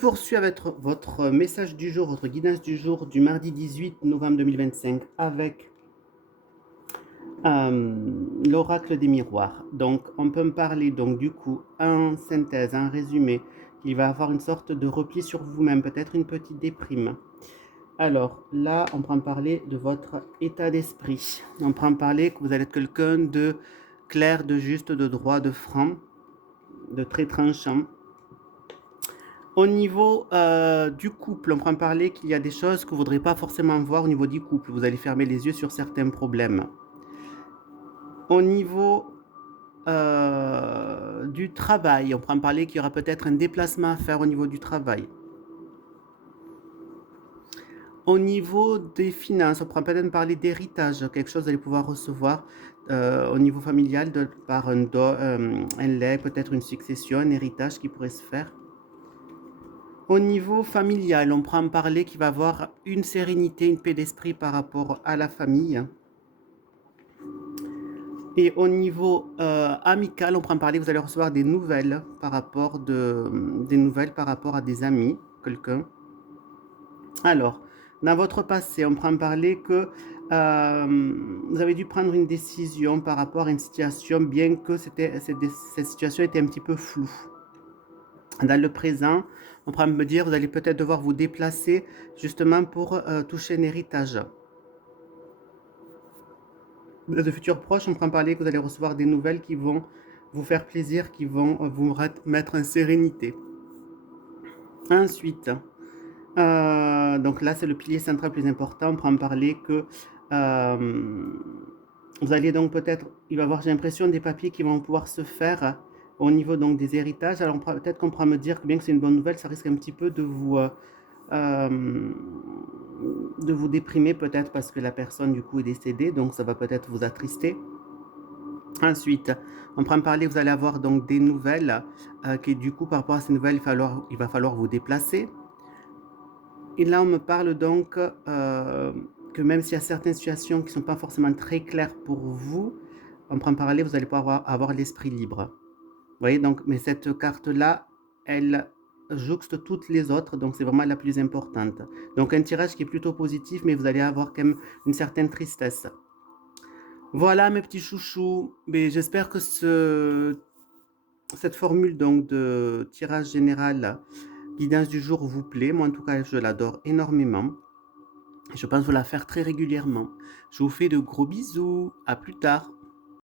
Poursuis avec votre message du jour, votre guidance du jour du mardi 18 novembre 2025 avec l'oracle des miroirs. Donc, on peut me parler, donc, du coup, en synthèse, en résumé, il va avoir une sorte de repli sur vous-même, peut-être une petite déprime. Alors, là, on prend parler de votre état d'esprit. On prend parler que vous allez être quelqu'un de clair, de juste, de droit, de franc, de très tranchant. Au niveau du couple, on prend parler qu'il y a des choses que vous ne voudrez pas forcément voir au niveau du couple. Vous allez fermer les yeux sur certains problèmes. Au niveau du travail, on prend parler qu'il y aura peut-être un déplacement à faire au niveau du travail. Au niveau des finances, on prend peut-être parler d'héritage, quelque chose que vous allez pouvoir recevoir au niveau familial par un legs, peut-être une succession, un héritage qui pourrait se faire. Au niveau familial, on prend parler qu'il va y avoir une sérénité, une paix d'esprit par rapport à la famille. Et au niveau amical, on prend parler que vous allez recevoir des nouvelles par rapport à des amis, quelqu'un. Alors, dans votre passé, on prend parler que vous avez dû prendre une décision par rapport à une situation, bien que cette situation était un petit peu floue. Dans le présent, on pourra me dire, vous allez peut-être devoir vous déplacer justement pour toucher un héritage. De futurs proches, on prend parler que vous allez recevoir des nouvelles qui vont vous faire plaisir, qui vont vous mettre en sérénité. Ensuite, donc là, c'est le pilier central le plus important. On prend parler que vous allez donc peut-être, il va y avoir, j'ai l'impression, des papiers qui vont pouvoir se faire au niveau donc des héritages. Alors peut-être qu'on pourra me dire que bien que c'est une bonne nouvelle, ça risque un petit peu de vous déprimer peut-être parce que la personne du coup est décédée, donc ça va peut-être vous attrister. Ensuite, on prend parler, vous allez avoir donc des nouvelles qui du coup par rapport à ces nouvelles, il va falloir vous déplacer. Et là, on me parle donc que même s'il y a certaines situations qui ne sont pas forcément très claires pour vous, on prend parler, vous allez pouvoir avoir l'esprit libre. Vous voyez, donc, mais cette carte-là, elle jouxte toutes les autres, donc c'est vraiment la plus importante. Donc un tirage qui est plutôt positif, mais vous allez avoir quand même une certaine tristesse. Voilà mes petits chouchous, mais j'espère que cette formule donc de tirage général, guidance du jour vous plaît. Moi en tout cas, je l'adore énormément. Je pense vous la faire très régulièrement. Je vous fais de gros bisous, à plus tard.